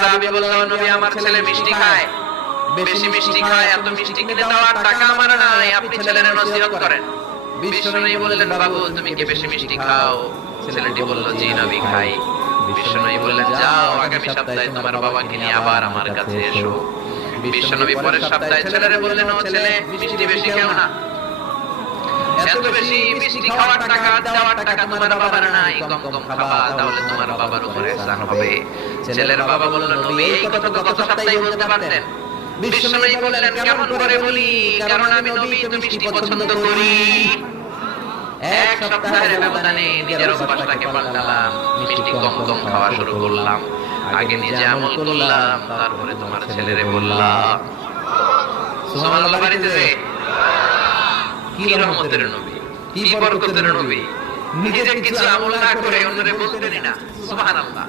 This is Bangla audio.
সাহাবী বলল, নবী আমার ছেলে মিষ্টি খায়, বেশি মিষ্টি খায়, এত মিষ্টি কিনে দেওয়ার টাকা আমার নাই, আপনি ছেলের নসিহত করেন। বিশ্বনবী বললেন, বাবু তুমি কি বেশি মিষ্টি খাও? ছেলেটি বলল, জি নবী খাই। বিশ্বনবী বললেন, যাও আগামী সপ্তাহে তোমার বাবাকে নিয়ে আবার আমার কাছে এসো। বিশ্বনবী পরের সপ্তাহে ছেলেরে বললেন, ও ছেলে মিষ্টি বেশি খেও না, এত বেশি মিষ্টি খাওয়ার টাকা দেওয়ার টাকা তোমার বাবার নাই, কম কম খাবা, তাহলে তোমার বাবার উপরে ihsan হবে। ছেলের বাবা বলল, নবী এই কথা তো গত সপ্তাহে বলতে পারতেন। বিশ্বনবী বললেন, কেমন করে বলি, কারণ আমি নবী তো মিষ্টি পছন্দ করি। এক সপ্তাহের ব্যবধানে নিজের অভ্যাসটাকে পাল্টালাম, মিষ্টি কম কম খাওয়া শুরু করলাম, আগে নিজে আমল করলাম, তারপরে তোমার ছেলেরে বললাম। সুবহানাল্লাহ বাড়িতেছে কি রহমতের নবী, কি বরকতের নবী, নিজে কিছু আমল না করে অন্যরে বলতেনই না। সুবহানাল্লাহ।